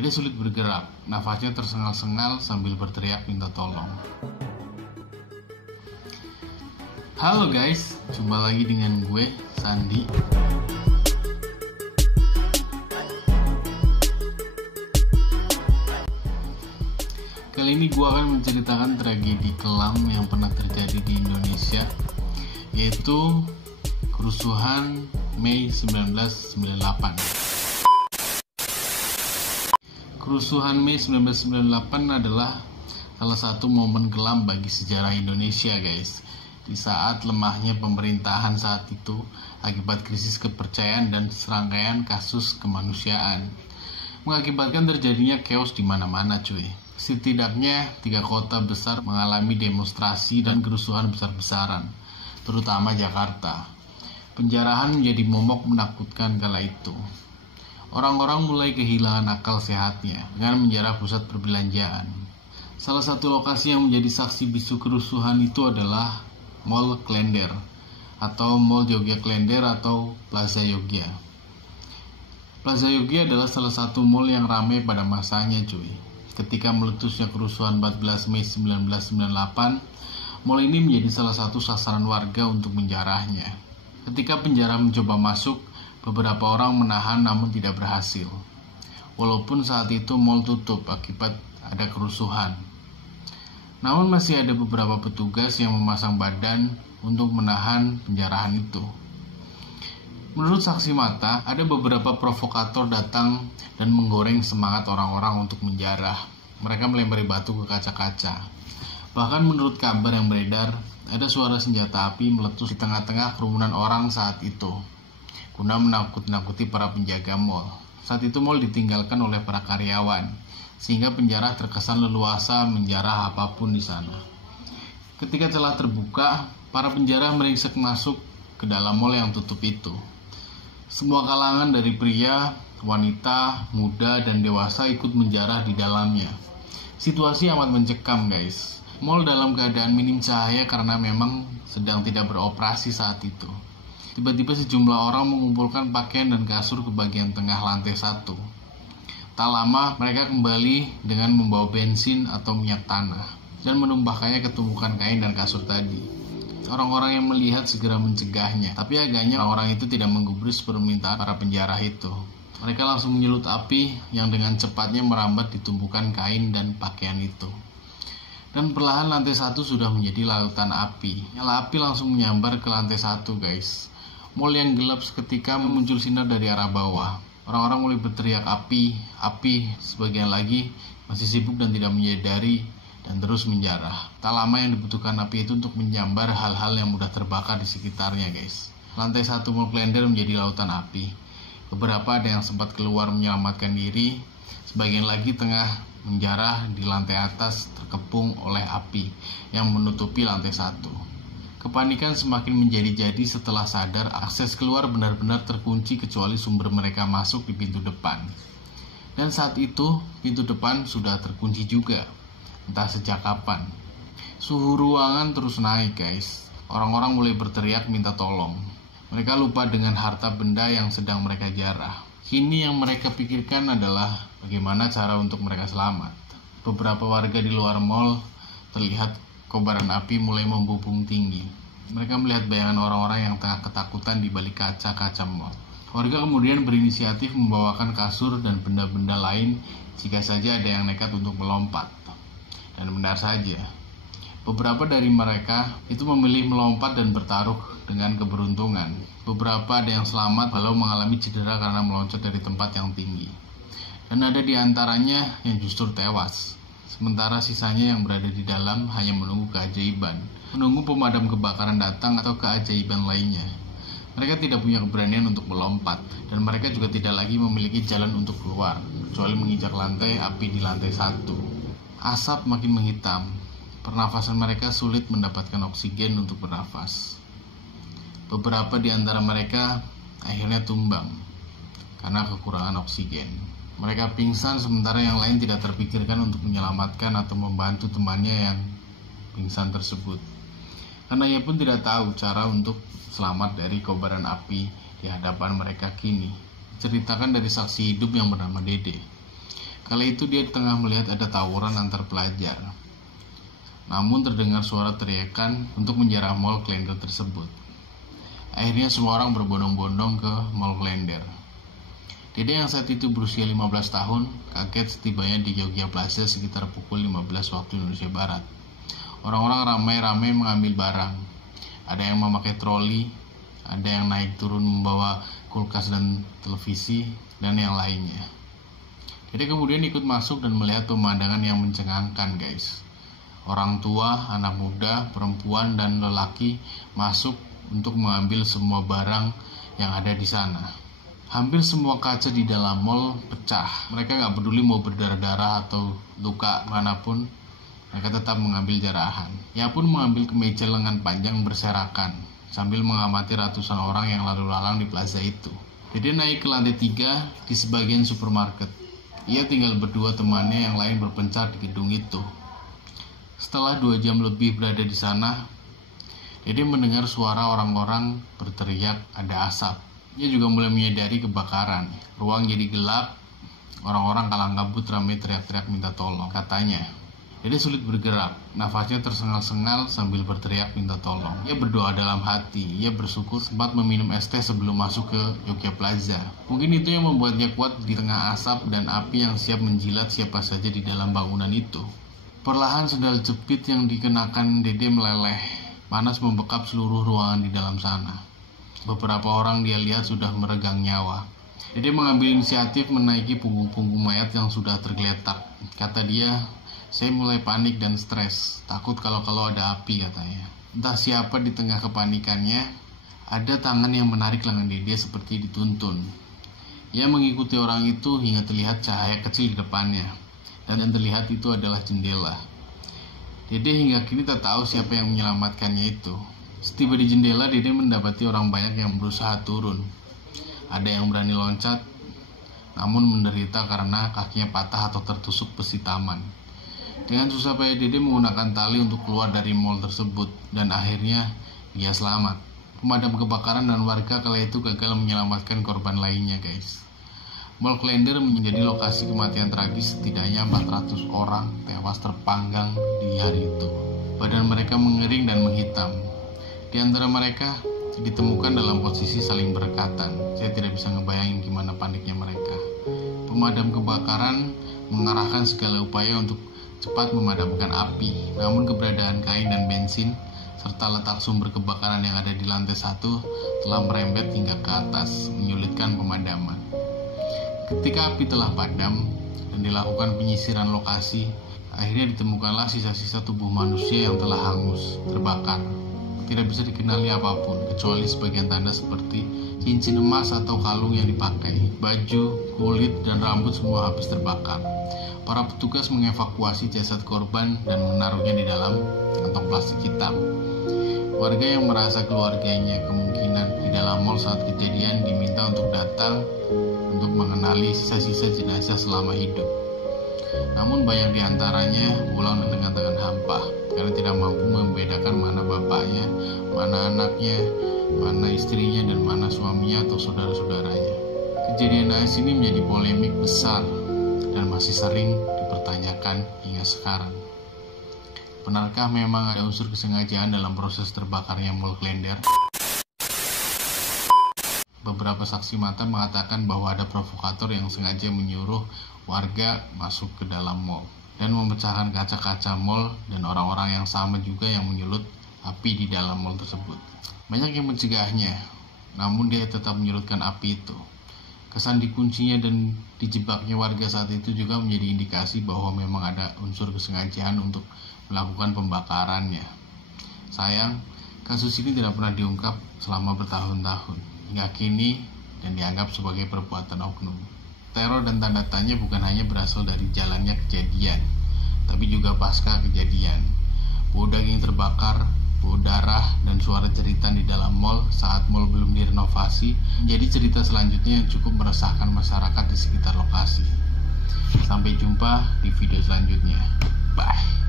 Dede sulit bergerak, nafasnya tersengal-sengal sambil berteriak minta tolong. Halo guys, jumpa lagi dengan gue, Sandi. Kali ini gue akan menceritakan tragedi kelam yang pernah terjadi di Indonesia, yaitu kerusuhan Mei 1998. Kerusuhan Mei 1998 adalah salah satu momen kelam bagi sejarah Indonesia, guys. Di saat lemahnya pemerintahan saat itu akibat krisis kepercayaan dan serangkaian kasus kemanusiaan, mengakibatkan terjadinya chaos di mana-mana, cuy. Setidaknya 3 kota besar mengalami demonstrasi dan kerusuhan besar-besaran, terutama Jakarta. Penjarahan menjadi momok menakutkan kala itu. Orang-orang mulai kehilangan akal sehatnya dengan menjarah pusat perbelanjaan. Salah satu lokasi yang menjadi saksi bisu kerusuhan itu adalah Mall Klender atau Mall Jogja Klender atau Plaza Jogja. Plaza Jogja adalah salah satu mall yang ramai pada masanya, cuy. Ketika meletusnya kerusuhan 14 Mei 1998, mall ini menjadi salah satu sasaran warga untuk menjarahnya. Ketika penjara mencoba masuk, beberapa orang menahan namun tidak berhasil. Walaupun saat itu mall tutup akibat ada kerusuhan. Namun masih ada beberapa petugas yang memasang badan untuk menahan penjarahan itu. Menurut saksi mata, ada beberapa provokator datang dan menggoreng semangat orang-orang untuk menjarah. Mereka melempari batu ke kaca-kaca. Bahkan menurut kabar yang beredar, ada suara senjata api meletus di tengah-tengah kerumunan orang saat itu, guna menakut-nakuti para penjaga mal. Saat itu mal ditinggalkan oleh para karyawan, sehingga penjara terkesan leluasa menjarah apapun di sana. Ketika celah terbuka, para penjara meringsek masuk ke dalam mal yang tutup itu. Semua kalangan dari pria, wanita, muda, dan dewasa ikut menjarah di dalamnya. Situasi amat mencekam, guys. Mal dalam keadaan minim cahaya karena memang sedang tidak beroperasi saat itu. Tiba-tiba sejumlah orang mengumpulkan pakaian dan kasur ke bagian tengah lantai 1. Tak lama mereka kembali dengan membawa bensin atau minyak tanah dan menumpahkannya ke tumpukan kain dan kasur tadi. Orang-orang yang melihat segera mencegahnya, tapi agaknya orang itu tidak menggubris permintaan para penjara itu. Mereka langsung menyulut api yang dengan cepatnya merambat di tumpukan kain dan pakaian itu. Dan perlahan lantai 1 sudah menjadi lautan api. Nyala api langsung menyambar ke lantai 1, guys. Mall yang gelap seketika muncul sinar dari arah bawah. Orang-orang mulai berteriak api, api. Sebagian lagi masih sibuk dan tidak menyadari dan terus menjarah. Tak lama yang dibutuhkan api itu untuk menyambar hal-hal yang mudah terbakar di sekitarnya, guys. Lantai 1 Mall Klender menjadi lautan api. Beberapa ada yang sempat keluar menyelamatkan diri. Sebagian lagi tengah menjarah di lantai atas terkepung oleh api yang menutupi lantai 1. Kepanikan semakin menjadi-jadi setelah sadar akses keluar benar-benar terkunci kecuali sumber mereka masuk di pintu depan. Dan saat itu pintu depan sudah terkunci juga, entah sejak kapan. Suhu ruangan terus naik, guys. Orang-orang mulai berteriak minta tolong. Mereka lupa dengan harta benda yang sedang mereka jarah. Kini yang mereka pikirkan adalah bagaimana cara untuk mereka selamat. Beberapa warga di luar mall terlihat kobaran api mulai membubung tinggi. Mereka melihat bayangan orang-orang yang tengah ketakutan di balik kaca-kaca mall. Warga kemudian berinisiatif membawakan kasur dan benda-benda lain jika saja ada yang nekat untuk melompat. Dan benar saja, beberapa dari mereka itu memilih melompat dan bertaruh dengan keberuntungan. Beberapa ada yang selamat walau mengalami cedera karena meloncat dari tempat yang tinggi. Dan ada di antaranya yang justru tewas. Sementara sisanya yang berada di dalam hanya menunggu keajaiban, menunggu pemadam kebakaran datang atau keajaiban lainnya. Mereka tidak punya keberanian untuk melompat, dan mereka juga tidak lagi memiliki jalan untuk keluar, kecuali menginjak lantai api di lantai 1. Asap makin menghitam, pernafasan mereka sulit mendapatkan oksigen untuk bernafas. Beberapa di antara mereka akhirnya tumbang karena kekurangan oksigen. Mereka pingsan sementara yang lain tidak terpikirkan untuk menyelamatkan atau membantu temannya yang pingsan tersebut. Karena ia pun tidak tahu cara untuk selamat dari kobaran api di hadapan mereka kini. Ceritakan dari saksi hidup yang bernama Dede. Kala itu dia tengah melihat ada tawuran antar pelajar. Namun terdengar suara teriakan untuk menjarah Mall Klender tersebut. Akhirnya semua orang berbondong-bondong ke Mall Klender. Dede yang saat itu berusia 15 tahun kaget setibanya di Jogja Plaza sekitar pukul 15 waktu Indonesia Barat. Orang-orang ramai-ramai mengambil barang. Ada yang memakai troli, ada yang naik turun membawa kulkas dan televisi, dan yang lainnya. Dede kemudian ikut masuk dan melihat pemandangan yang mencengangkan, guys. Orang tua, anak muda, perempuan, dan lelaki masuk untuk mengambil semua barang yang ada di sana. Hampir semua kaca di dalam mall pecah. Mereka gak peduli mau berdarah-darah atau luka manapun, mereka tetap mengambil jarahan. Ia pun mengambil kemeja lengan panjang berserakan, sambil mengamati ratusan orang yang lalu lalang di plaza itu. Dede naik ke lantai 3 di sebagian supermarket. Ia tinggal berdua temannya yang lain berpencar di gedung itu. Setelah 2 jam lebih berada di sana, Dede mendengar suara orang-orang berteriak ada asap. Dia juga mulai menyadari kebakaran. Ruang jadi gelap. Orang-orang kalang kabut ramai teriak-teriak minta tolong. Katanya, Dede sulit bergerak. Nafasnya tersengal-sengal sambil berteriak minta tolong. Ia berdoa dalam hati. Ia bersyukur sempat meminum es teh sebelum masuk ke Jogja Plaza. Mungkin itu yang membuatnya kuat di tengah asap dan api yang siap menjilat siapa saja di dalam bangunan itu. Perlahan sendal jepit yang dikenakan Dede meleleh. Panas membekap seluruh ruangan di dalam sana. Beberapa orang dia lihat sudah meregang nyawa. Dede mengambil inisiatif menaiki punggung-punggung mayat yang sudah tergeletak. Kata dia, saya mulai panik dan stres. Takut kalau ada api, katanya. Entah siapa di tengah kepanikannya, ada tangan yang menarik lengan Dede seperti dituntun. Ia mengikuti orang itu hingga terlihat cahaya kecil di depannya. Dan yang terlihat itu adalah jendela. Dede hingga kini tak tahu siapa yang menyelamatkannya itu. Setiba di jendela, Dede mendapati orang banyak yang berusaha turun. Ada yang berani loncat, namun menderita karena kakinya patah atau tertusuk besi taman. Dengan susah payah Dede menggunakan tali untuk keluar dari mall tersebut, dan akhirnya dia selamat. Pemadam kebakaran dan warga kala itu gagal menyelamatkan korban lainnya, guys. Mall Klender menjadi lokasi kematian tragis. Setidaknya 400 orang tewas terpanggang di hari itu. Badan mereka mengering dan menghitam. Di antara mereka ditemukan dalam posisi saling berdekatan. Saya tidak bisa ngebayangin gimana paniknya mereka. Pemadam kebakaran mengarahkan segala upaya untuk cepat memadamkan api. Namun keberadaan kain dan bensin serta letak sumber kebakaran yang ada di lantai 1 telah merembet hingga ke atas, menyulitkan pemadaman. Ketika api telah padam dan dilakukan penyisiran lokasi, akhirnya ditemukanlah sisa-sisa tubuh manusia yang telah hangus, terbakar. Tidak bisa dikenali apapun, kecuali sebagian tanda seperti cincin emas atau kalung yang dipakai, baju, kulit, dan rambut semua habis terbakar. Para petugas mengevakuasi jasad korban dan menaruhnya di dalam kantong plastik hitam. Warga yang merasa keluarganya kemungkinan di dalam mall saat kejadian diminta untuk datang untuk mengenali sisa-sisa jenazah selama hidup. Namun banyak diantaranya pulang dengan tangan hampa karena tidak mampu membedakan mana bapaknya, mana anaknya, mana istrinya, dan mana suaminya atau saudara-saudaranya. Kejadian naas ini menjadi polemik besar dan masih sering dipertanyakan hingga sekarang. Benarkah memang ada unsur kesengajaan dalam proses terbakarnya Mall Klender? Beberapa saksi mata mengatakan bahwa ada provokator yang sengaja menyuruh warga masuk ke dalam mall dan memecahkan kaca-kaca mall, dan orang-orang yang sama juga yang menyulut api di dalam mall tersebut. Banyak yang mencegahnya, namun dia tetap menyulutkan api itu. Kesan dikuncinya dan dijebaknya warga saat itu juga menjadi indikasi bahwa memang ada unsur kesengajaan untuk melakukan pembakarannya. Sayang, kasus ini tidak pernah diungkap selama bertahun-tahun hingga kini dan dianggap sebagai perbuatan oknum. Teror dan tanda tanya bukan hanya berasal dari jalannya kejadian, tapi juga pasca kejadian. Bau daging terbakar, bau darah, dan suara jeritan di dalam mall saat mall belum direnovasi menjadi cerita selanjutnya yang cukup meresahkan masyarakat di sekitar lokasi. Sampai jumpa di video selanjutnya. Bye.